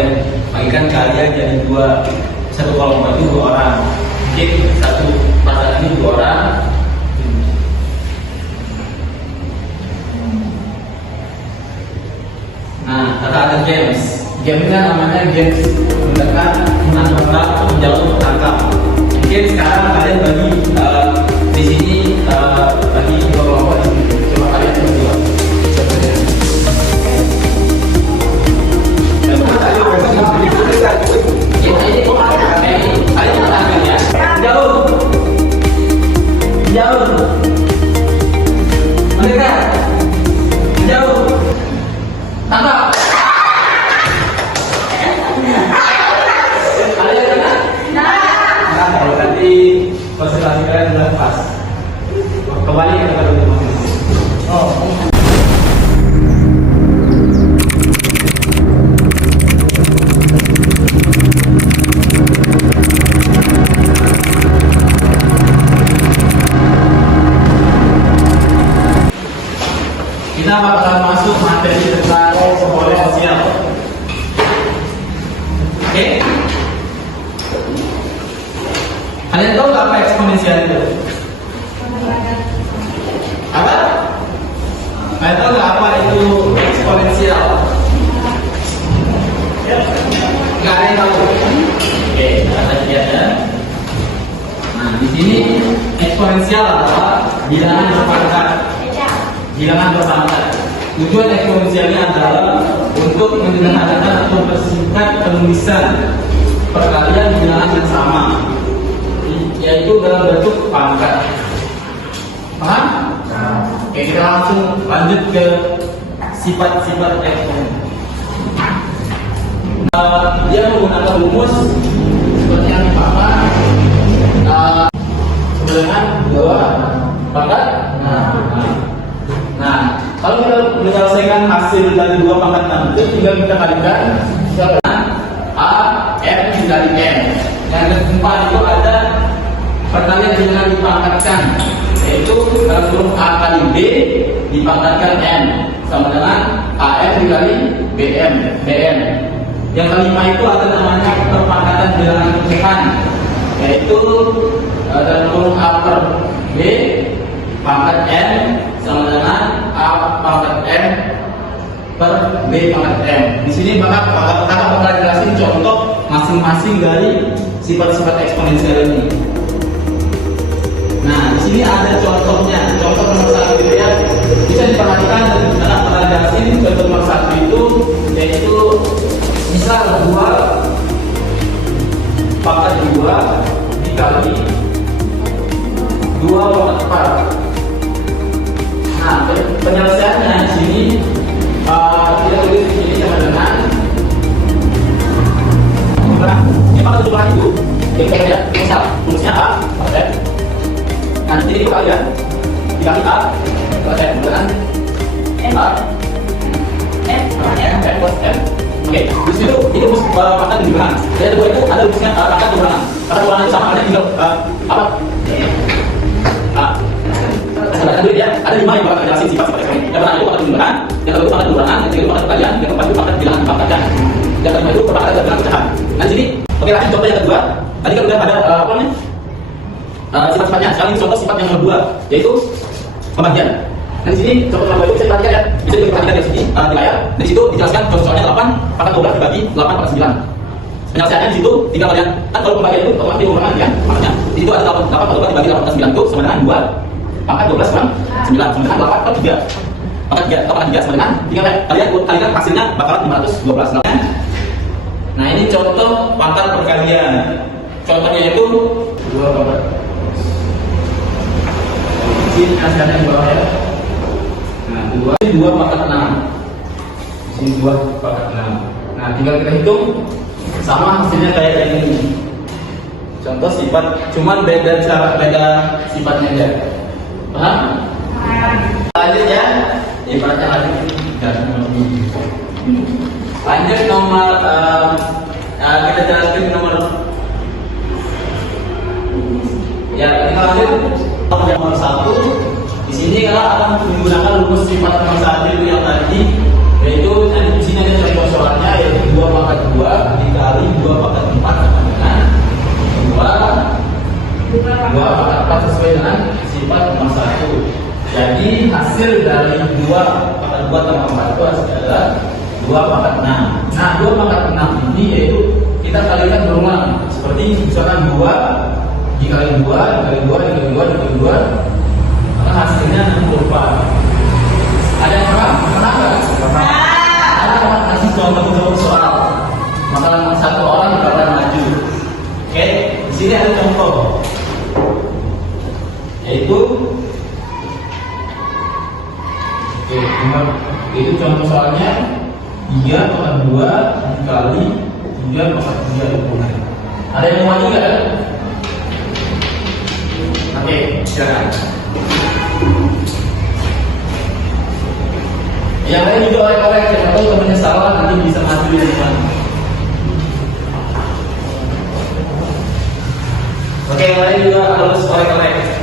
kalian bagikan kalian jadi dua, satu kelompok itu 2 orang, mungkin satu pasangan ini 2 orang. Nah, ada games. Gamenya namanya games mendekat, menangkap, menjauh, menangkap. Mungkin sekarang kalian bagi di sini bagi 2 kelompok di sini. Coba kalian berdua. Jauh, jauh, mendekat, jauh, tangkap. Kalau tadi konsentrasi kalian sudah pas, kembali ke tempat duduk masing-masing. Oh. Kita bakalan masuk materi tentang eksponensial. Oke? Kalian tahu nggak apa eksponensial itu? Apa? Kalian tahu nggak apa itu eksponensial? Nggak ada yang tahu. Oke, kita lihat ya. Nah, di sini eksponensial adalah bilangan berpangkat. Bilangan berpangkat. Tujuan eksponensialnya adalah untuk menyederhanakan atau mempersingkat penulisan perkalian bilangan yang sama, yaitu dalam bentuk pangkat. Paham? Oke, kita langsung lanjut ke sifat-sifat eksponen. Dia menggunakan rumus seperti yang dipakai dengan 2 pangkat. Nah, kalau kita menyelesaikan hasil dari 2 pangkat 6 itu tinggal kita kalikan dengan A, M dikali N. Yang keempat itu ada perkalian bilangan dipangkatkan, yaitu dalam huruf A kali B dipangkatkan N sama dengan AM dikali BM. Yang kelima itu ada namanya perpangkatan bilangan pecahan, yaitu dalam huruf A per B pangkat N sama dengan A pangkat M per B pangkat M. Di sini kakak bakal jelasin contoh masing-masing dari sifat-sifat eksponensial ini. Nah, di sini ada contohnya. Contoh nomor 1 itu ya, bisa diperhatikan dan kita bakal jelasin contoh nomor 1 itu, yaitu misal 2 pangkat 2 dikali 2 pangkat 4. Nah, penyelesaiannya di sini kita tulis di sini sama dengan ini pangkat jumlah itu, ya, misal rumusnya A pangkat M. Nah, jadi kalian dikali A pangkat M dengan A M plus M. Oke, di situ ini rumus pangkat jumlahan. Jadi dua itu ada rumusnya pangkat jumlahan. Pangkat jumlahan itu sama, ada tinggal apa? Sebenarnya dulu ya, ada 5 yang bakal jelasin sifat-sifat eksponen. Yang pertama itu pangkat jumlahan, yang kedua itu pangkat jumlahan, yang ketiga itu pangkat perkalian, yang keempat itu pangkat bilangan dipangkatkan, yang kelima itu perpangkatan dan bilangan pecahan. Nah, jadi oke, lanjut contoh yang kedua. Tadi kan udah ada apa namanya? Sifat-sifatnya. Sekarang ini contoh sifat yang nomor 2, yaitu pembagian. Nah, di sini contoh nomor 2 itu bisa diperhatikan ya. Bisa diperhatikan dari sini di layar. Dari situ dijelaskan contohnya 8 pangkat 12 dibagi 8 pangkat 9. Penyelesaiannya di situ tinggal kalian kan kalau pembagian itu otomatis diurangan ya. Makanya di situ ada 8 pangkat 12 dibagi 8 pangkat 9 itu sama dengan 2 pangkat 12 kurang 9 sama dengan 8 per 3. Pangkat 3 sama dengan 3 kalian kalikan hasilnya bakalan 512. Nah, ini contoh pangkat perkalian. Contohnya itu 2 pangkat. Sini hasilnya di bawah ya. Nah, 2 pangkat 6. Sini 2 pangkat 6. Nah, tinggal kita hitung sama hasilnya kayak ini. Contoh sifat, cuman beda sifatnya aja. Paham? Lanjut ya. Ibaratnya lanjut dan lanjut nomor kita jelaskan nomor ya, kita lanjut nomor 1. Di sini kita akan menggunakan rumus sifat nomor 1 yang tadi, yaitu di sini ada contoh soalnya, yaitu 2 pangkat 2 dikali 2 pangkat 4 sama dengan 2 pangkat 4 sesuai dengan sifat nomor 1. Jadi hasil dari 2 pangkat 2 tambah 4 itu adalah 2 pangkat 6. Nah, 2 pangkat 6 ini yaitu kita kalikan berulang. Seperti misalkan 2 dikali 2 dikali 2 dikali 2 dikali 2, maka hasilnya 64. Ada yang paham? Kenapa? Ada kasih contoh soal. Maka satu orang bakal maju. Oke, di sini ada contoh. Yaitu itu contoh soalnya 3 pangkat 2 dikali 3 pangkat 3 hubungan. Ada yang mau maju nggak? Oke, silakan. Yang lain juga oleh-oleh, atau temannya salah nanti bisa maju di depan. Oke, yang lain juga harus oleh-oleh.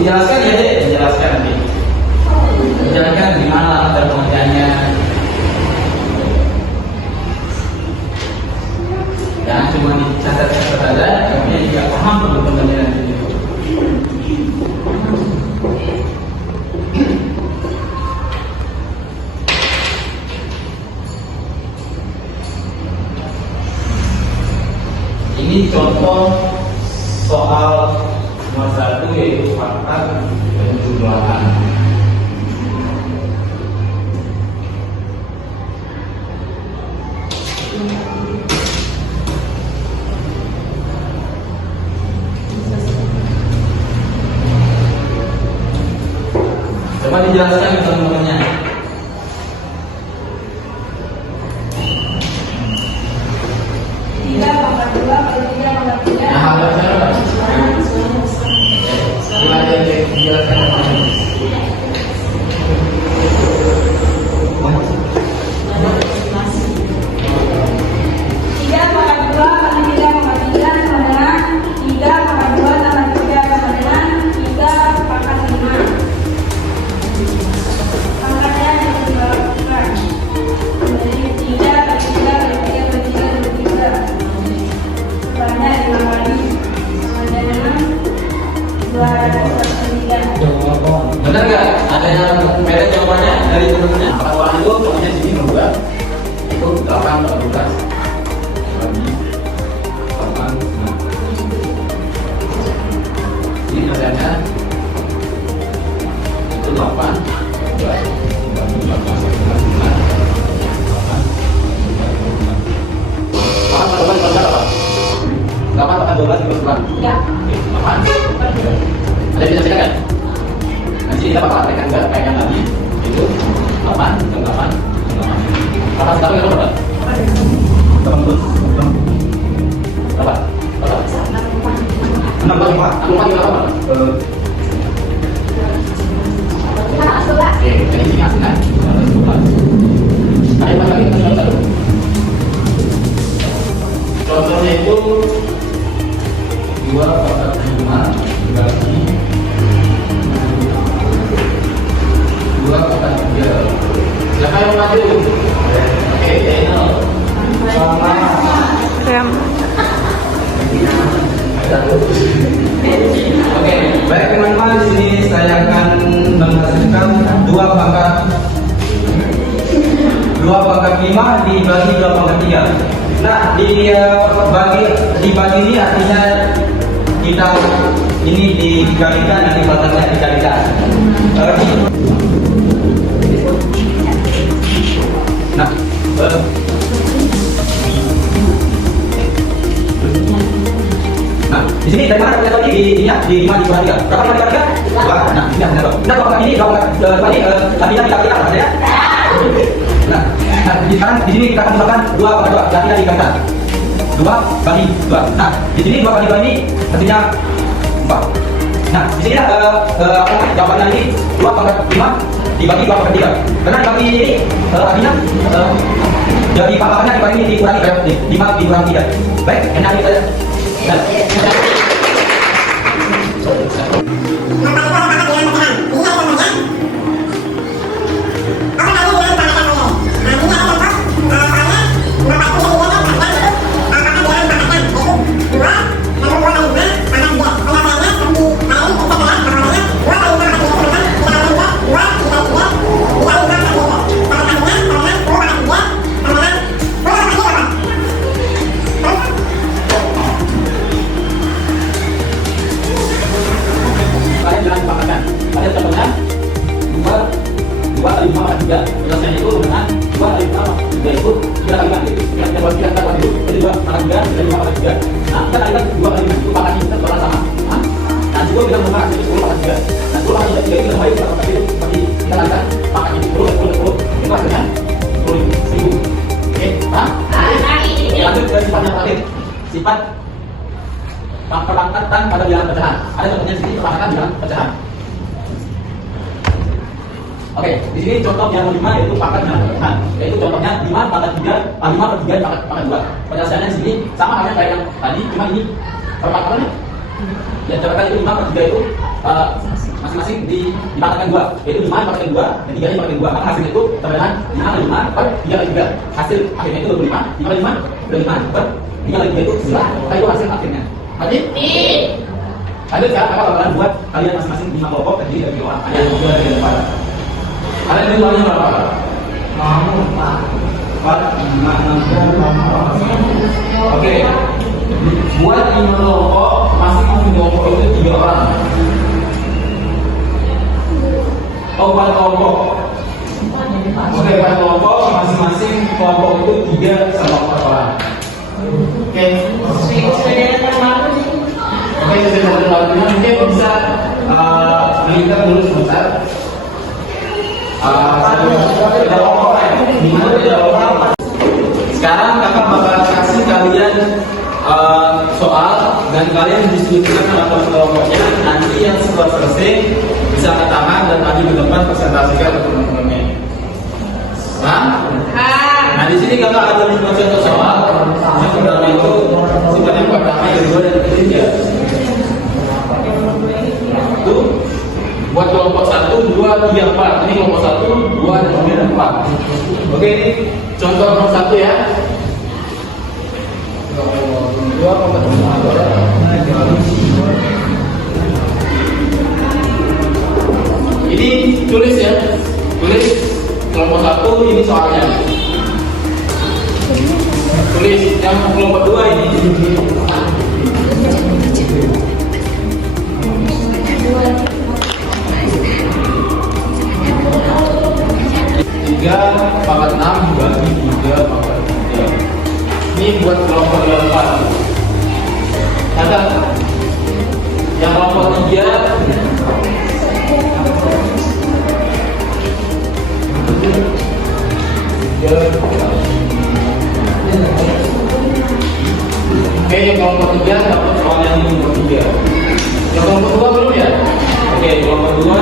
Dijelaskan ya deh, dijelaskan nanti. Dijelaskan gimana ada pengertiannya. Jangan cuma dicatat-catat saja, tapi juga paham betul-betul nanti. Ini contoh soal nomor 1 yaitu pangkat penjumlahan. Coba dijelaskan teman-temannya. Tiga pangkat 2 kali 3 pangkat 3. Nah, baca. Gimana dijelaskan teman-teman? Tiga pangkat 2 kali 3 pangkat 3 sama dengan 3 pangkat 2 tambah 3 sama dengan 3 pangkat 5. Pangkatnya dibagi-bagikan. Jadi 3 kali 3 kali 3 kali 3 kali 3. Sebanyak 5 kali sama dengan 243. Benar nggak? Ada yang beda jawabannya dari teman-temannya? Apakah orang itu pokoknya sini membuat itu 8 atau 12 bagi 8. Ini hasilnya itu 8 bagi 8 12 Ya. 8. Ada yang bisa bedakan? Nanti kita bakal praktekkan juga kayak tadi. Itu 8 dan 8 dan 8. Apa sekarang yang berapa? 8 berapa? 6 kali 4. Aku 4 juga berapa? Oke, jadi sini hasilnya 12. Ada yang lagi kita satu. Contohnya itu 2 pangkat 5 dibagi 2 pangkat 3. Siapa yang maju? Oke, Daniel. Oke, baik teman-teman, di sini saya akan menghasilkan 2 pangkat 5 dibagi 2 pangkat 3. Nah, dibagi ini artinya kita ini dikalikan, nanti batangnya dikalikan. Nah, di sini dari mana kita tadi di 5 dikurangi 3. Berapa kali dikurangi 3? 2. Nah, ini benar. Nah, kalau ini tadi kita dikalikan ya. Nah, sekarang di sini kita akan menggunakan 2 pangkat 2 dan tidak dikalikan. 2 bagi 2. Nah, di sini 2 kali 2 ini artinya 4. Nah, di sini jawabannya ini 2 pangkat 5 dibagi 2 pangkat 3. Karena dibagi ini artinya jadi pangkatnya dibagi ini dikurangi 5 dikurangi 3. Baik, enak kita. Nah. 10 kita buka 10 pangkat 3. Nah 10 pangkat 3 ini kita baik tapi kita lanjutkan pangkat 10 itu hasilnya 10.000. Oke, paham? Oke, lanjut ke sifat yang terakhir. Sifat perpangkatan pada bilangan pecahan. Ada contohnya di sini perpangkatan bilangan pecahan. Oke, di sini contoh yang kelima yaitu pangkat bilangan pecahan. Yaitu contohnya 5 pangkat 3, 5 per 3 pangkat 2. Penyelesaiannya di sini sama halnya kayak yang tadi, cuma ini perpangkatannya. Dan contohnya itu 5 per 3 itu masing-masing dipangkatkan 2, yaitu 5 dipangkatkan 2 dan 3 dipangkatkan 2. Maka hasilnya itu sama dengan 5 per 5 per 3 per 3. Hasil akhirnya itu 25, 5 per 5 per 3 itu 9. Maka itu hasil akhirnya. Berarti? Lanjut sekarang kakak bakalan buat kalian masing-masing 5 kelompok terdiri dari 3 orang. Ada yang 2 dan yang 4. Kalian nilainya berapa? 4, 5, 6, 7, 8. Oke. Buat 5 kelompok, masing-masing kelompok itu 3 orang. Oh, 4 kelompok. Oke, 4 kelompok, masing-masing kelompok itu 3 sama 4 orang. Oke. Oke, sesuai dengan waktunya mungkin bisa melihat dulu sebentar. Sekarang kakak bakal kasih kalian soal dan kalian diskusikan apa kelompoknya. Nanti yang setelah selesai bisa angkat tangan dan maju ke depan presentasikan ke teman-temannya. Nah di sini kakak ada contoh soal yang pertama itu sifat yang pertama, yang kedua dan ketiga. Itu buat kelompok 1, 2, 3, 4. Ini kelompok 1, 2, dan 3 dan 4. Oke, contoh nomor 1 ya. Ini tulis ya, tulis kelompok 1 ini soalnya. Tulis yang kelompok 2 ini. 3 pangkat 6 dibagi 3 pangkat 3. Ini buat kelompok 4. Catat. Yang kelompok 3 Oke, yang kelompok 3 dapat soal yang ini nomor 3. Yang kelompok 2 belum ya? Oke, kelompok 2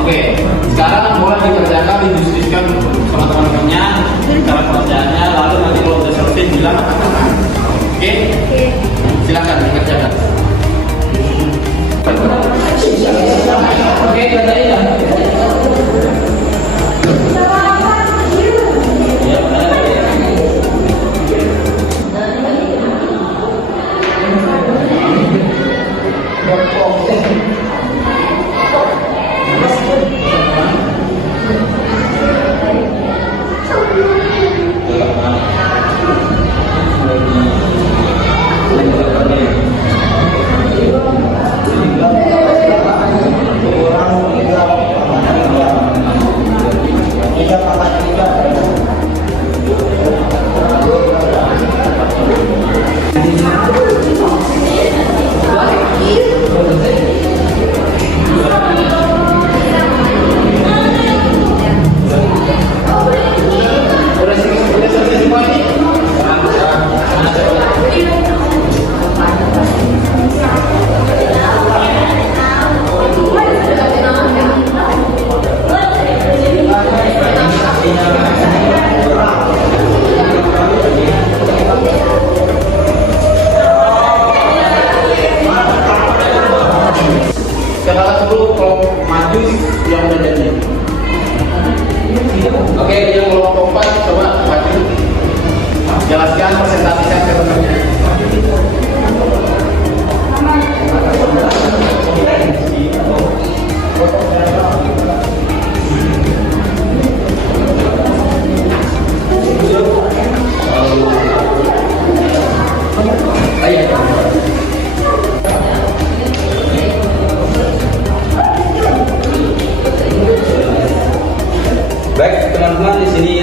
Oke, sekarang boleh dikerjakan, didiskusikan sama teman-temannya cara pengerjaannya, lalu nanti kalau sudah selesai bilang angkat tangan. Oke? Silakan dikerjakan. Oke, kerjain ya.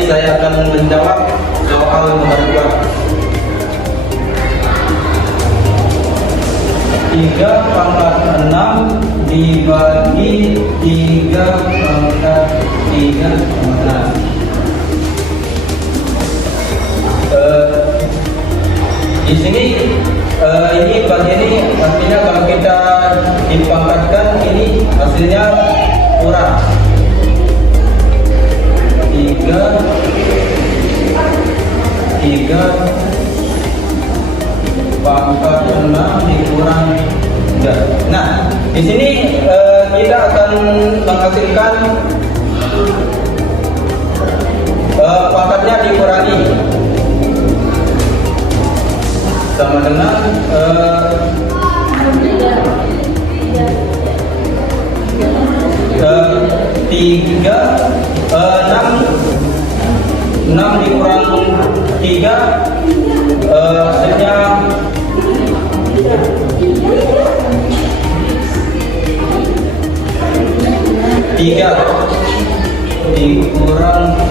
saya akan menjawab soal nomor 2. 3 pangkat 6 dibagi 3 pangkat 3 sama 6. Di sini ini bagi ini artinya kalau kita dipangkatkan ini hasilnya kurang. 3 pangkat 6 dikurang 3. Nah, di sini kita akan menghasilkan pangkatnya dikurangi sama dengan 6 dikurang 3 hasilnya 3 dikurang 3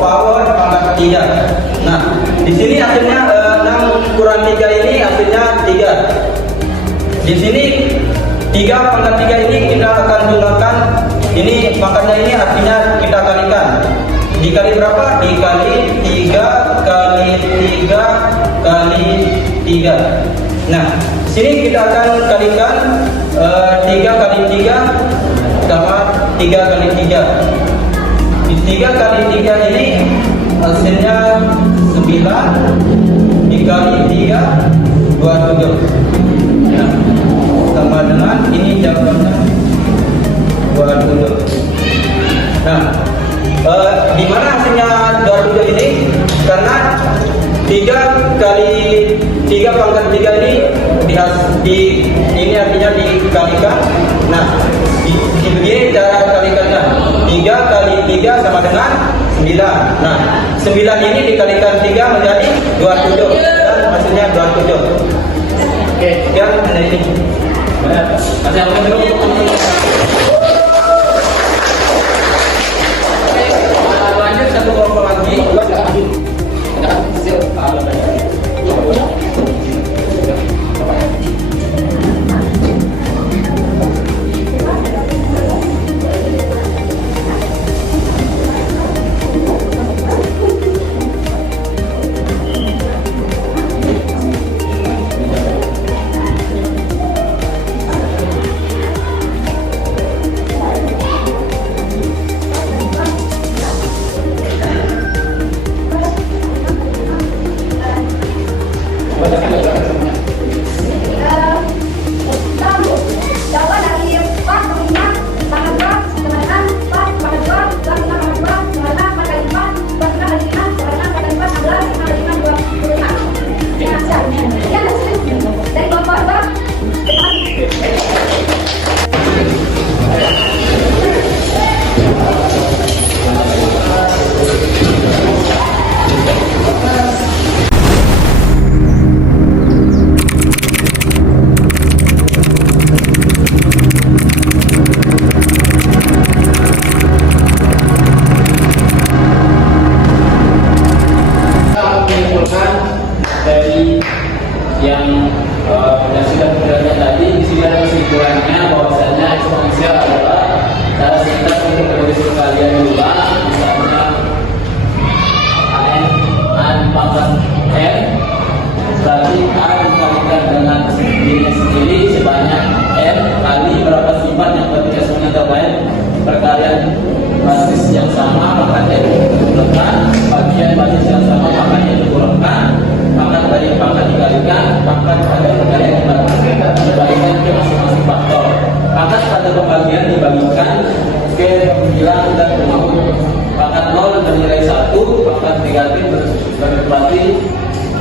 power pangkat 3. Nah, di sini hasilnya 6 kurang 3 ini hasilnya 3. Di sini 3 pangkat 3 ini kita akan jumlahkan. Ini pangkatnya ini artinya kita kalikan. Dikali berapa? Dikali 3 kali 3 kali 3. Nah, sini kita akan kalikan 3 kali 3 sama 3 kali 3. Di 3 kali 3 ini hasilnya 9 dikali 3 27. Nah, sama dengan ini jawabannya 27. Nah, di mana hasilnya 27 ini? Karena 3 kali 3 pangkat 3 ini artinya dikalikan. Nah, begini cara kalikannya. 3 kali 3 sama dengan 9. Nah, 9 ini dikalikan 3 menjadi 27 dan hasilnya 27. Oke, sekian ada ini. Masih apa dulu? Lanjut satu kelompok lagi.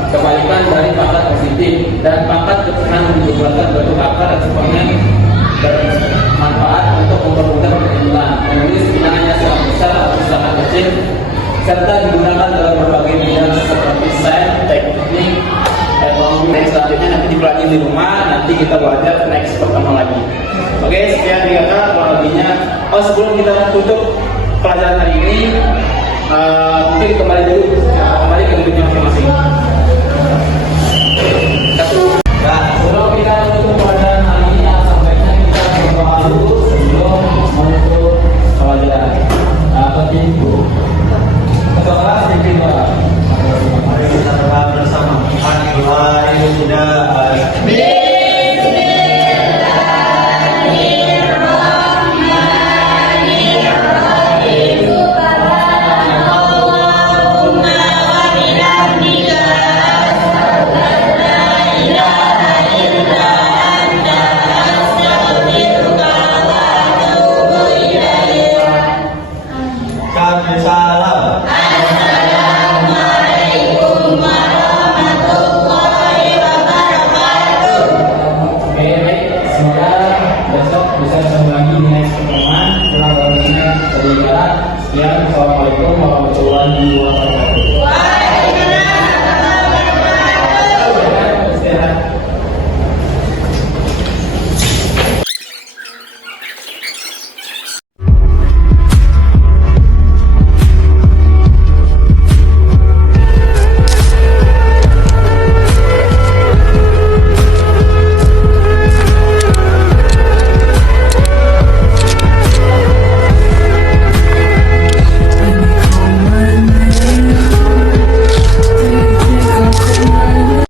kebalikan dari pangkat positif, dan pangkat keterangan dijumlahkan bentuk akar dan supaya bermanfaat untuk mempermudah perhitungan, menulis bilangannya sangat besar atau sangat kecil, serta digunakan dalam berbagai bidang seperti sains, teknik, ekonomi, dan selanjutnya nanti dipelajari di rumah. Nanti kita belajar next pertama lagi. Oke, sekian dia kurang lebihnya. selanjutnya. Oh, sebelum kita tutup pelajaran hari ini, mungkin kembali dulu, kembali ke grupnya masing-masing. Nah, sebelum kita tutup pelajaran hari ini, sampainya kita berdoa dulu sebelum menutup pelajaran. Penting itu. Ketua pimpin doa. Mari kita doa bersama. Bismillahirrahmanirrahim. Salam. Oke, baik. Semoga besok bisa ketemu lagi di next pertemuan. Pulang dari sini tadi. Sekian. Assalamualaikum warahmatullahi wabarakatuh.